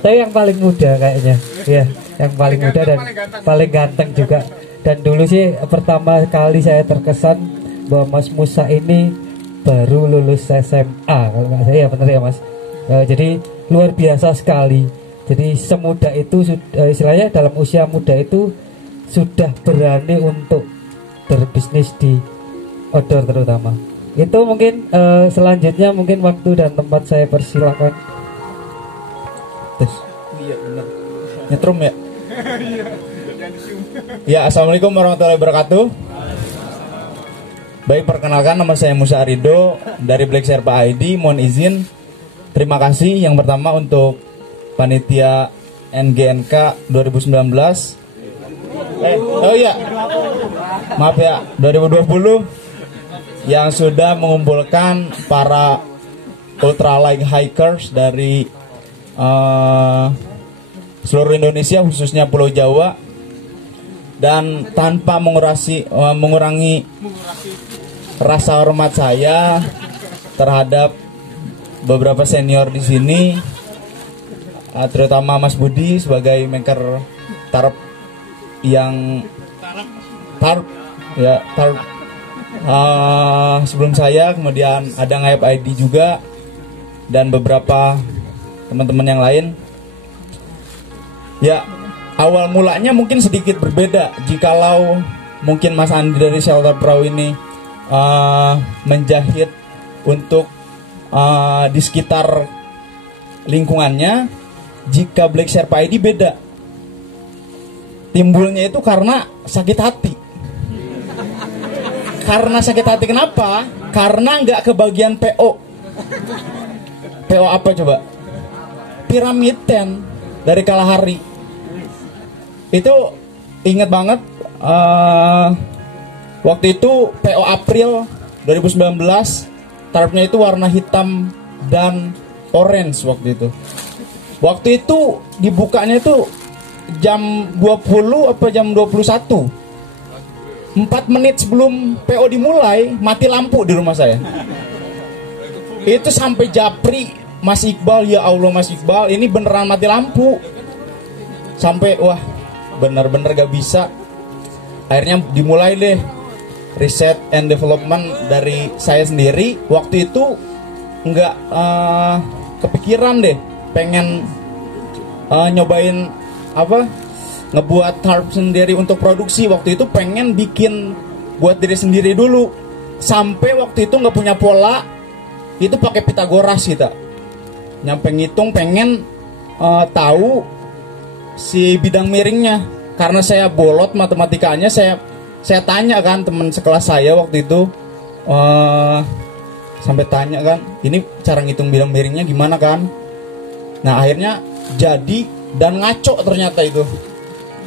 Tapi yang paling muda kayaknya. Ya, yang paling muda dan paling ganteng juga. Dan dulu sih pertama kali saya terkesan bahwa Mas Musa ini baru lulus SMA kalau nggak saya, ya benar ya Mas. Jadi luar biasa sekali. Jadi semuda itu istilahnya dalam usia muda itu sudah berani untuk berbisnis di outdoor terutama. Itu mungkin selanjutnya mungkin waktu dan tempat saya persilakan. Iya benar. Nyetrum ya. Ya, assalamualaikum warahmatullahi wabarakatuh. Baik, perkenalkan nama saya Musa Arido dari Black Sherpa ID. Mohon izin, terima kasih yang pertama untuk panitia NGNK 2019. Oh iya, maaf ya, 2020 yang sudah mengumpulkan para ultralight hikers dari seluruh Indonesia, khususnya Pulau Jawa, dan tanpa mengurangi rasa hormat saya terhadap beberapa senior di sini, terutama Mas Budi sebagai maker tarp yang sebelum saya, kemudian ada Ngaib ID juga dan beberapa teman-teman yang lain. Ya, awal mulanya mungkin sedikit berbeda. Jikalau mungkin Mas Andi dari Shelter Pro ini menjahit untuk di sekitar lingkungannya, jika Black Sherpa ID beda. Timbulnya itu karena sakit hati. Karena sakit hati kenapa? Karena nggak kebagian PO. PO apa coba? Piramid 10 dari Kalahari. Itu inget banget, waktu itu PO April 2019, tarpnya itu warna hitam dan orange waktu itu. Waktu itu dibukanya itu jam 20 apa jam 21. 4 menit sebelum PO dimulai, mati lampu di rumah saya. Itu sampai japri Mas Iqbal, ya Allah Mas Iqbal, ini beneran mati lampu. Sampai wah, bener-bener gak bisa. Akhirnya dimulai deh riset and development dari saya sendiri. Waktu itu nggak kepikiran deh pengen nyobain ngebuat tarp sendiri untuk produksi. Waktu itu pengen bikin buat diri sendiri dulu. Sampai waktu itu nggak punya pola, itu pakai Pitagoras kita. Nyampe ngitung pengen tahu si bidang miringnya. Karena saya bolot matematikanya, saya tanya kan teman sekelas saya waktu itu, sampai tanya kan, ini cara ngitung bidang miringnya gimana kan. Nah akhirnya jadi, dan ngaco ternyata itu.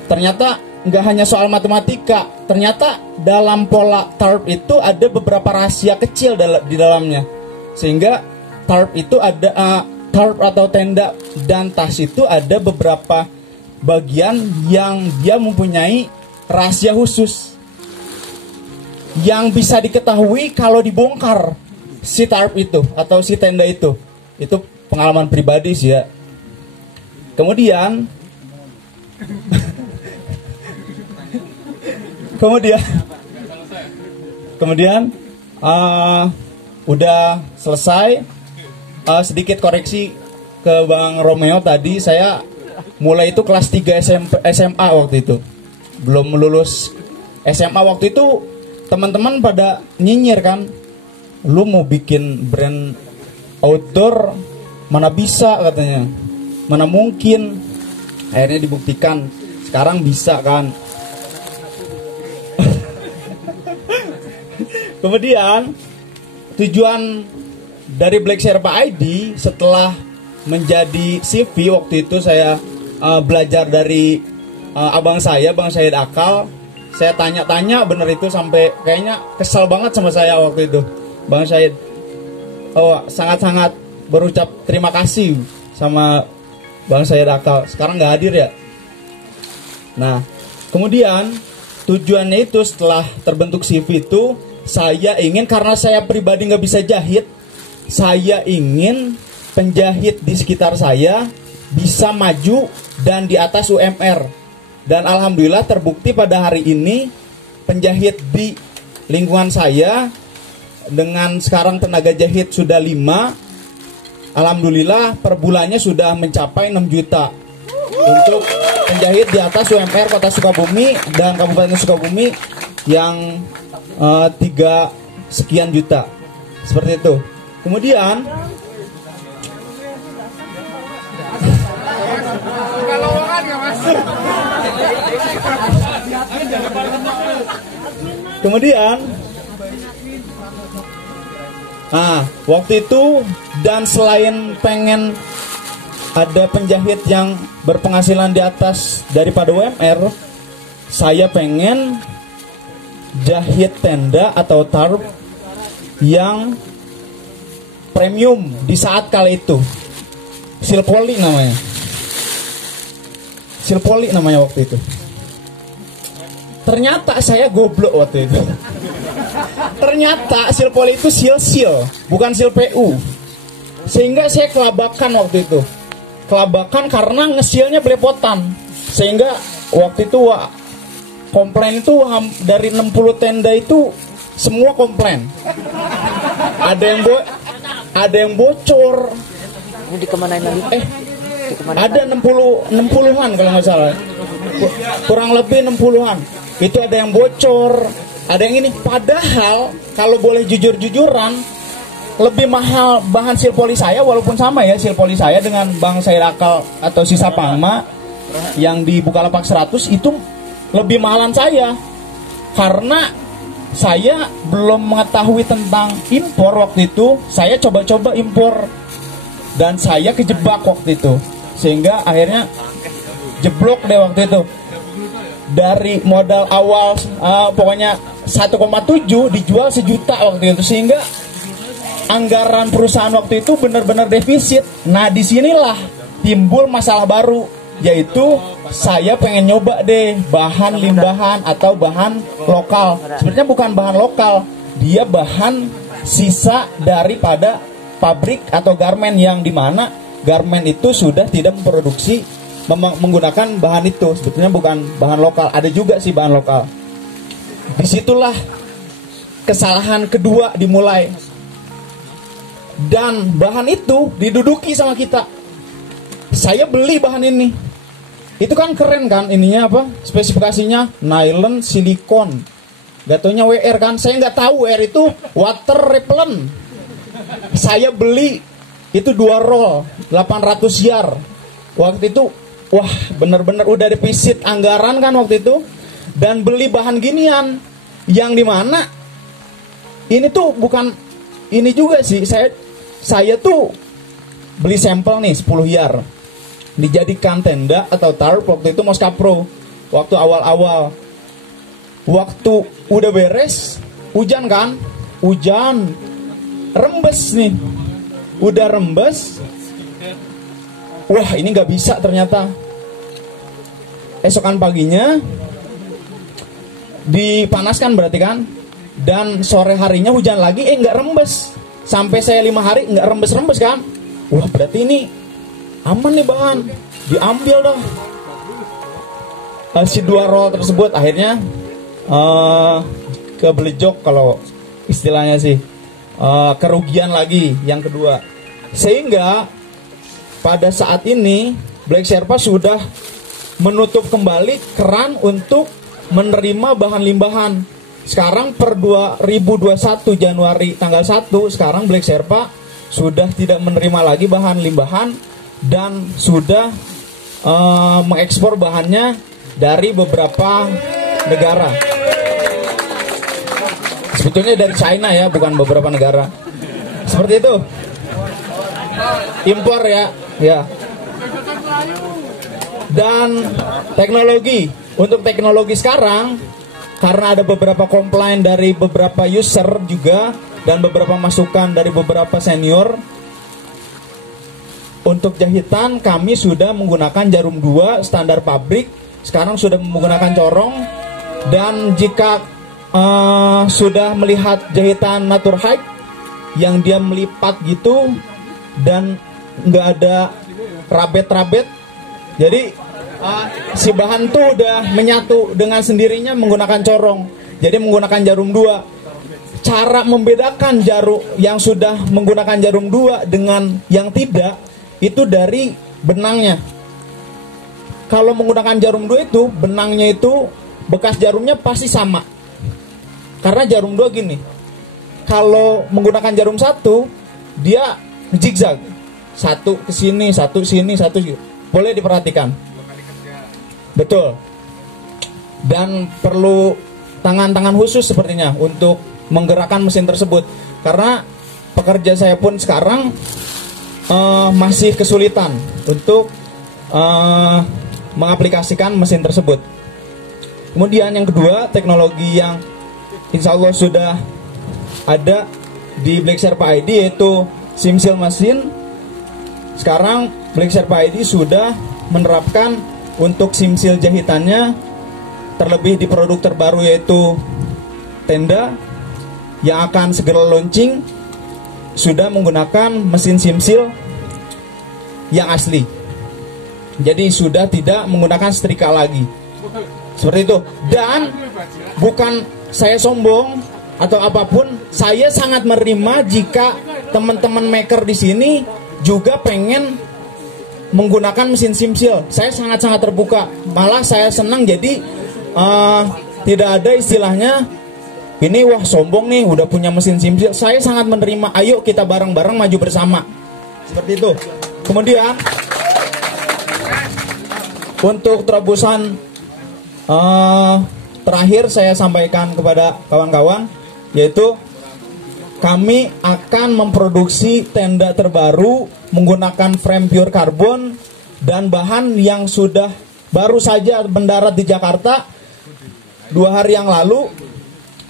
Ternyata nggak hanya soal matematika, ternyata dalam pola tarp itu ada beberapa rahasia kecil di dalamnya. Sehingga tarp itu ada, tarp atau tenda dan tas itu ada beberapa bagian yang dia mempunyai rahasia khusus yang bisa diketahui kalau dibongkar si tarp itu atau si tenda itu. Itu pengalaman pribadi sih ya. Kemudian udah selesai. Sedikit koreksi ke Bang Romeo tadi, saya mulai itu kelas 3 SMA waktu itu. Belum lulus SMA waktu itu, teman-teman pada nyinyir kan, lu mau bikin brand outdoor, mana bisa katanya, mana mungkin. Akhirnya dibuktikan, sekarang bisa kan. Kemudian tujuan dari Black Sherpa ID setelah menjadi CV, waktu itu saya belajar dari abang saya, Bang Syed Akal. Saya tanya-tanya bener itu, sampai kayaknya kesal banget sama saya waktu itu. Bang Syed sangat-sangat berucap terima kasih sama Bang Syed Akal. Sekarang gak hadir ya. Nah kemudian tujuannya itu setelah terbentuk CV itu, saya ingin, karena saya pribadi gak bisa jahit, saya ingin penjahit di sekitar saya bisa maju dan di atas UMR. Dan alhamdulillah terbukti pada hari ini penjahit di lingkungan saya dengan sekarang tenaga jahit sudah 5. Alhamdulillah per bulannya sudah mencapai 6 juta untuk penjahit di atas UMR Kota Sukabumi dan Kabupaten Sukabumi yang 3 sekian juta. Seperti itu. Kemudian waktu itu dan selain pengen ada penjahit yang berpenghasilan di atas daripada UMR, saya pengen jahit tenda atau tarp yang premium di saat kala itu. Silpoli namanya waktu itu. Ternyata saya goblok waktu itu. Ternyata Silpoli itu sil, bukan sil PU. Sehingga saya kelabakan waktu itu. Kelabakan karena ngesilnya belepotan. Sehingga waktu itu komplain itu dari 60 tenda itu semua komplain. Ada yang bocor. Ini dikemanain lagi? Ada 60-an kalau nggak salah. Kurang lebih 60-an. Itu ada yang bocor, ada yang ini. Padahal kalau boleh jujur-jujuran, lebih mahal bahan silpoli saya, walaupun sama ya silpoli saya dengan Bang Sairakal atau sisa Pangma yang di Bukalapak 100 itu lebih mahalan saya. Karena saya belum mengetahui tentang impor waktu itu, saya coba-coba impor dan saya kejebak waktu itu. Sehingga akhirnya jeblok deh waktu itu. Dari modal awal pokoknya 1,7 dijual 1 juta waktu itu. Sehingga anggaran perusahaan waktu itu benar-benar defisit. Nah disinilah timbul masalah baru, yaitu saya pengen nyoba deh bahan limbahan atau bahan lokal. Sebenarnya bukan bahan lokal, dia bahan sisa daripada pabrik atau garmen, yang dimana garmen itu sudah tidak memproduksi menggunakan bahan itu. Sebetulnya bukan bahan lokal, ada juga sih bahan lokal. Disitulah kesalahan kedua dimulai. Dan bahan itu diduduki sama kita. Saya beli bahan ini. Itu kan keren kan ininya apa? Spesifikasinya nylon silikon. Gak taunya WR kan. Saya nggak tahu WR itu water repellent. Saya beli itu 2 roll 800 yard. Waktu itu wah bener-bener udah defisit anggaran kan waktu itu. Dan beli bahan ginian, yang dimana ini tuh bukan ini juga sih. Saya tuh beli sampel nih 10 yard, dijadikan tenda atau tarp waktu itu Moskapro. Waktu awal-awal, waktu udah beres, hujan kan, hujan rembes nih, udah rembes. Wah ini nggak bisa ternyata. Esokan paginya dipanaskan berarti kan, dan sore harinya hujan lagi, nggak rembes. Sampai saya 5 hari nggak rembes-rembes kan. Wah berarti ini aman nih bahan, diambil dong. Si 2 roll tersebut akhirnya kebelejok kalau istilahnya sih. Kerugian lagi yang kedua. Sehingga pada saat ini Black Sherpa sudah menutup kembali keran untuk menerima bahan limbahan. Sekarang per 2021 Januari tanggal 1, sekarang Black Sherpa sudah tidak menerima lagi bahan limbahan dan sudah mengekspor bahannya dari beberapa negara. Sebetulnya dari China ya, bukan beberapa negara. Seperti itu. Impor ya. Dan teknologi. Untuk teknologi sekarang, karena ada beberapa komplain dari beberapa user juga dan beberapa masukan dari beberapa senior, untuk jahitan kami sudah menggunakan jarum 2 standar pabrik. Sekarang sudah menggunakan corong. Dan jika sudah melihat jahitan Natur High yang dia melipat gitu dan nggak ada rabet-rabet. Jadi si bahan tuh udah menyatu dengan sendirinya menggunakan corong. Jadi menggunakan jarum 2. Cara membedakan jarum yang sudah menggunakan jarum 2 dengan yang tidak itu dari benangnya. Kalau menggunakan jarum 2 itu benangnya itu bekas jarumnya pasti sama. Karena jarum 2 gini. Kalau menggunakan jarum 1 dia zigzag. Satu ke sini, satu sini, satu sini. Boleh diperhatikan. Betul. Dan perlu tangan-tangan khusus sepertinya untuk menggerakkan mesin tersebut. Karena pekerja saya pun sekarang masih kesulitan untuk mengaplikasikan mesin tersebut. Kemudian yang kedua, teknologi yang insya Allah sudah ada di Black Sherpa ID yaitu SIM seal mesin. Sekarang Black Sherpa ID sudah menerapkan untuk SIM seal jahitannya, terlebih di produk terbaru yaitu tenda yang akan segera launching, sudah menggunakan mesin SIM seal yang asli. Jadi sudah tidak menggunakan setrika lagi. Seperti itu. Dan bukan saya sombong atau apapun, saya sangat menerima jika teman-teman maker di sini juga pengen menggunakan mesin SIM seal. Saya sangat-sangat terbuka. Malah saya senang, jadi tidak ada istilahnya ini wah sombong nih udah punya mesin SIM seal. Saya sangat menerima. Ayo kita bareng-bareng maju bersama. Seperti itu. Kemudian untuk terobosan terakhir saya sampaikan kepada kawan-kawan, yaitu kami akan memproduksi tenda terbaru menggunakan frame pure carbon dan bahan yang sudah baru saja mendarat di Jakarta 2 hari yang lalu.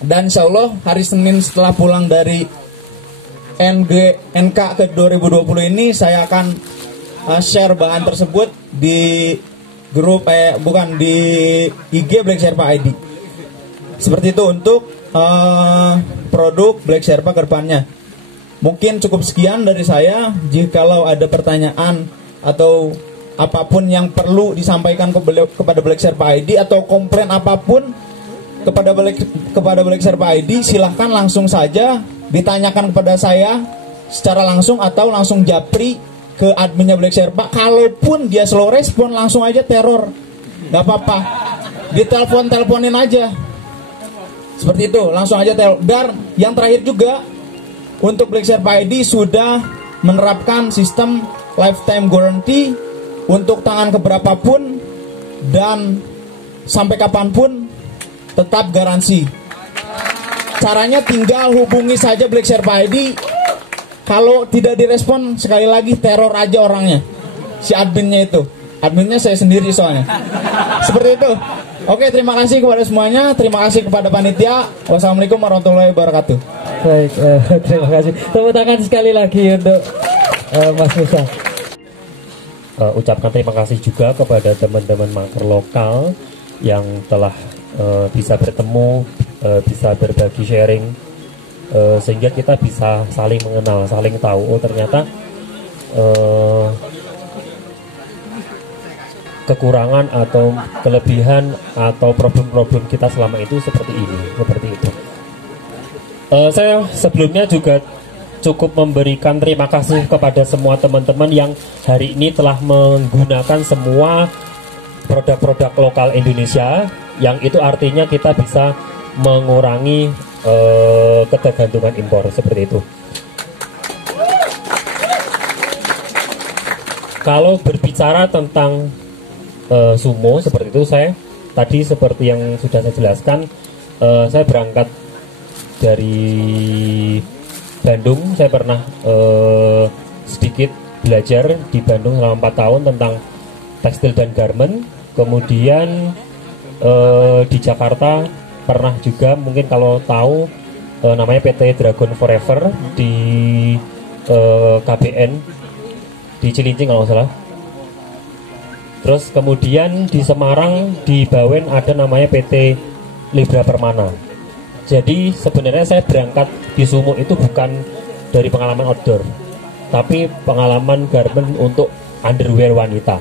Dan insya Allah hari Senin setelah pulang dari NK ke 2020 ini saya akan share bahan tersebut di grup di IG Black Sherpa ID. Seperti itu untuk produk Black Sherpa ke depannya. Mungkin cukup sekian dari saya. Jikalau ada pertanyaan atau apapun yang perlu disampaikan kepada Black Sherpa ID atau komplain apapun kepada Black Sherpa ID, silahkan langsung saja ditanyakan kepada saya secara langsung atau langsung japri ke adminnya Black Sherpa. Kalaupun dia slow respon, langsung aja teror, nggak apa-apa, ditelepon-teleponin aja. Seperti itu, langsung aja teror. Dan yang terakhir juga, untuk Black Sherpa ID sudah menerapkan sistem lifetime guarantee untuk tangan keberapapun dan sampai kapanpun tetap garansi. Caranya tinggal hubungi saja Black Sherpa ID. Kalau tidak direspon, sekali lagi teror aja orangnya, si adminnya itu. Adminnya saya sendiri soalnya. Seperti itu. Oke, terima kasih kepada semuanya. Terima kasih kepada panitia. Wassalamualaikum warahmatullahi wabarakatuh. Baik, terima kasih. Tepuk tangan sekali lagi untuk Mas Musa. Ucapkan terima kasih juga kepada teman-teman maker lokal yang telah bisa bertemu, bisa berbagi sharing, sehingga kita bisa saling mengenal, saling tahu. Oh ternyata kekurangan atau kelebihan atau problem-problem kita selama itu seperti ini, seperti itu. Saya sebelumnya juga cukup memberikan terima kasih kepada semua teman-teman yang hari ini telah menggunakan semua produk-produk lokal Indonesia, yang itu artinya kita bisa mengurangi ketergantungan impor, seperti itu. Kalau berbicara tentang sumo seperti itu, saya tadi seperti yang sudah saya jelaskan, saya berangkat dari Bandung. Saya pernah sedikit belajar di Bandung selama 4 tahun tentang tekstil dan garment. Kemudian di Jakarta pernah juga, mungkin kalau tahu, namanya PT Dragon Forever di KBN di Cilincing kalau nggak salah. Terus kemudian di Semarang di Bawen ada namanya PT Libra Permana. Jadi sebenarnya saya berangkat di sumo itu bukan dari pengalaman outdoor, tapi pengalaman garment untuk underwear wanita.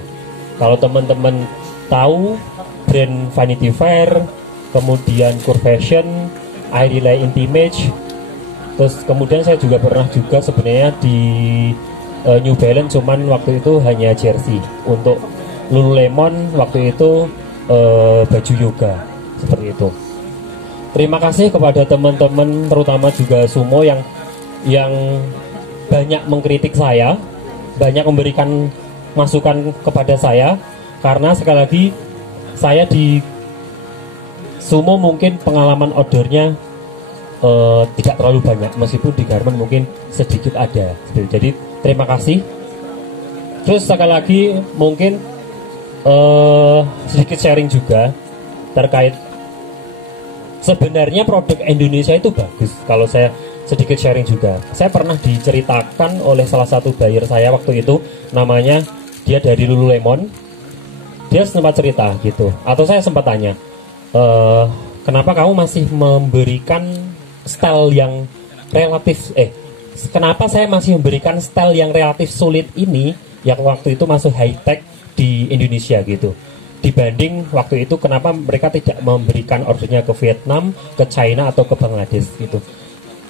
Kalau teman-teman tahu brand Vanity Fair, kemudian Curvation, Airilay Intimage, terus kemudian saya juga pernah juga sebenarnya di New Balance, cuman waktu itu hanya jersey. Untuk Lululemon waktu itu baju yoga seperti itu. Terima kasih kepada teman-teman, terutama juga Sumo yang banyak mengkritik saya, banyak memberikan masukan kepada saya, karena sekali lagi saya di Sumo mungkin pengalaman outdoornya tidak terlalu banyak, meskipun di Garmin mungkin sedikit ada. Jadi terima kasih. Terus sekali lagi mungkin sedikit sharing juga terkait sebenarnya produk Indonesia itu bagus. Kalau saya sedikit sharing juga, saya pernah diceritakan oleh salah satu buyer saya waktu itu, namanya dia dari Lululemon. Dia sempat cerita gitu, atau saya sempat tanya, kenapa kamu masih memberikan style yang relatif kenapa saya masih memberikan style yang relatif sulit ini yang waktu itu masuk high tech di Indonesia gitu, dibanding waktu itu kenapa mereka tidak memberikan ordernya ke Vietnam, ke China atau ke Bangladesh gitu.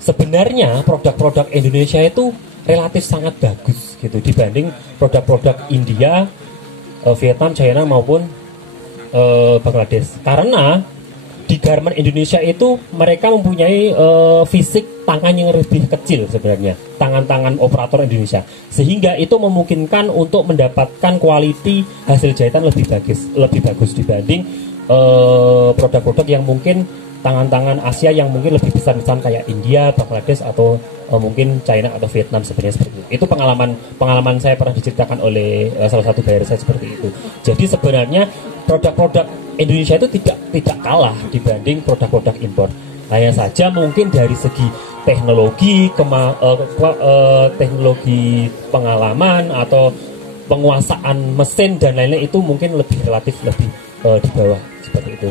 Sebenarnya produk-produk Indonesia itu relatif sangat bagus gitu dibanding produk-produk India, Vietnam, China maupun Bangladesh, karena di garment Indonesia itu mereka mempunyai fisik tangan yang lebih kecil sebenarnya, tangan-tangan operator Indonesia, sehingga itu memungkinkan untuk mendapatkan quality hasil jahitan lebih bagus dibanding produk-produk yang mungkin tangan-tangan Asia yang mungkin lebih besar-besar kayak India, Bangladesh atau mungkin China atau Vietnam sebenarnya seperti itu. Itu pengalaman saya pernah diceritakan oleh salah satu buyer saya seperti itu. Jadi sebenarnya produk-produk Indonesia itu tidak kalah dibanding produk-produk impor. Hanya saja mungkin dari segi teknologi, teknologi pengalaman atau penguasaan mesin dan lain-lain itu mungkin relatif lebih di bawah seperti itu.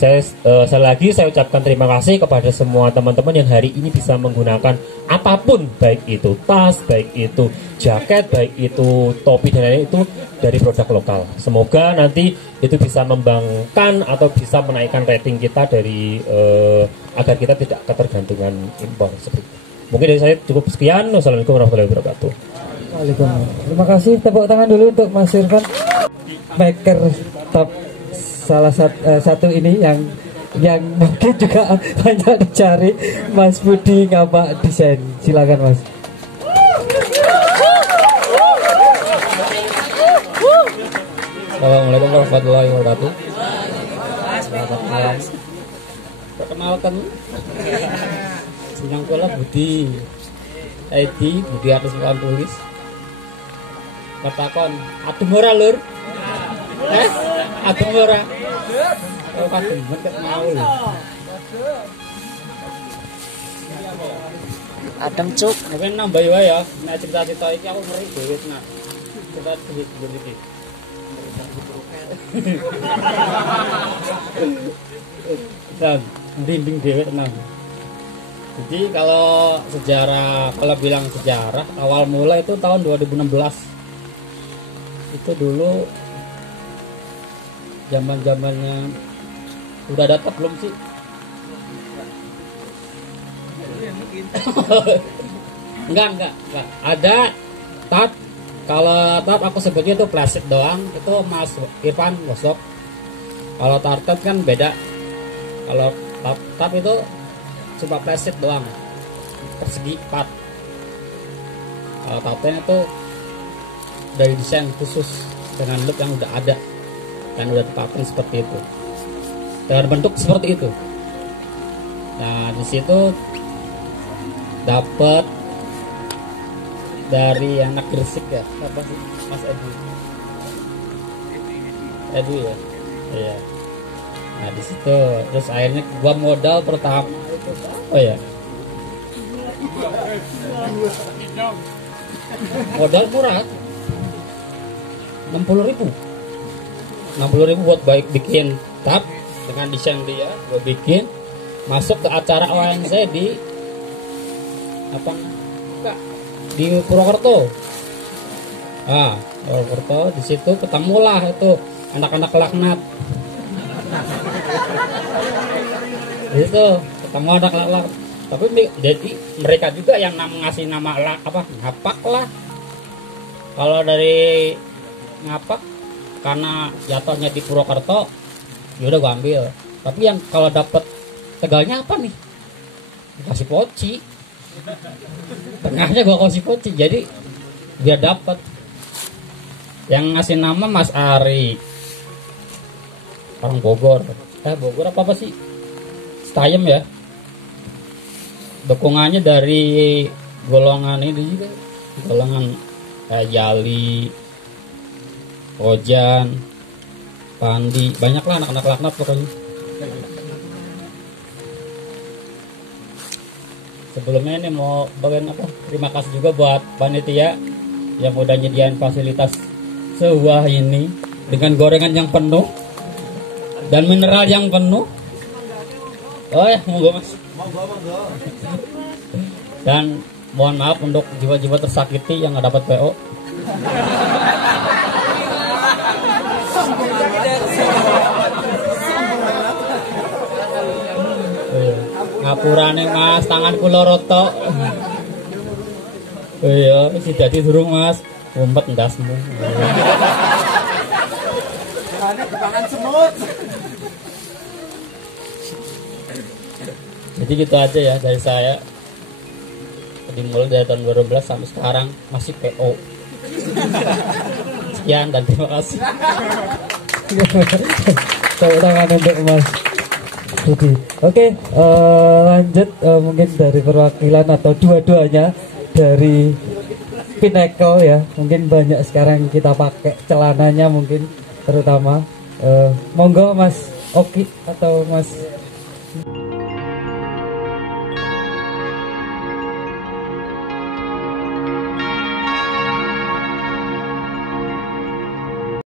Sekali lagi saya ucapkan terima kasih kepada semua teman-teman yang hari ini bisa menggunakan apapun, baik itu tas, baik itu jaket, baik itu topi dan lain-lain itu dari produk lokal. Semoga nanti itu bisa membangkitkan atau bisa menaikkan rating kita dari agar kita tidak ketergantungan impor seperti itu. Mungkin dari saya cukup sekian. Wassalamualaikum warahmatullahi wabarakatuh. Waalaikumsalam. Terima kasih, tepuk tangan dulu untuk Mas Irfan, maker top salah satu ini yang mungkin juga banyak dicari, Mas Budi Ngabak Desain. Silakan Mas. Assalamualaikum warahmatullahi wabarakatuh. Selamat malam. Perkenalkan, senang kula Budi Budi atas bukan tulis. Ketakon, adem ora lur? Adem ora? Oh, adem banget mau lho. Adem cuk. Mungkin nambah wae ya. Nek cerita-cerita iki aku ngeri dhewe nah. Cerita dhewe iki. Dan bimbing dewe tenang. Jadi kalau bilang sejarah awal mula itu tahun 2016. Itu dulu zaman-zamannya udah ada tab belum sih? Enggak. Ada tab. Kalau tab aku sebutnya itu plastik doang, itu Mas Irfan gosok. Kalau tartet kan beda. Kalau tab itu cuma plastik doang, persegi 4. Kalau tartet itu dari desain khusus dengan look yang udah ada dan udah dipaten seperti itu, dengan bentuk seperti itu. Nah di situ dapat dari anak Gresik ya, apa sih, Mas Edu ya, iya. Nah di situ terus akhirnya gua modal pertama itu apa ya, modal murah 60.000 buat baik bikin tab dengan desain dia, gua bikin masuk ke acara ONC di apa di Purwokerto. Ah, Purwokerto di situ ketemulah itu anak-anak laknat. Itu ketemu anak laknat. Tapi jadi mereka juga yang ngasih nama ngapak lah. Kalau dari ngapak karena jatuhnya di Purwokerto, ya udah gua ambil. Tapi yang kalau dapet Tegalnya apa nih? Kasih poci. Tengahnya gua kasih poci. Jadi biar dapat. Yang ngasih nama Mas Ari. Orang Bogor. Bogor apa sih? Stayem ya. Dukungannya dari golongan ini juga. Golongan Jali, Ojan, Pandi, banyak lah anak-anak laknat pokoknya. Sebelumnya ini mau bagian terima kasih juga buat panitia yang udah nyediain fasilitas sewah ini dengan gorengan yang penuh dan mineral yang penuh. Oh ya, monggo Mas. Dan mohon maaf untuk jiwa-jiwa tersakiti yang nggak dapat PO. Ngapurane Mas, tanganku loroto. Iya, si dadi durung Mas. Umpet ndasmu. Jadi gitu aja ya dari saya. Dimulai dari tahun 2012 sampai sekarang masih PO. Sekian dan terima kasih. Tepuk tangan untuk Mas Budi. Oke, lanjut mungkin dari perwakilan atau dua-duanya dari Pinnacle ya. Mungkin banyak sekarang kita pakai celananya mungkin terutama. Monggo Mas Oki atau Mas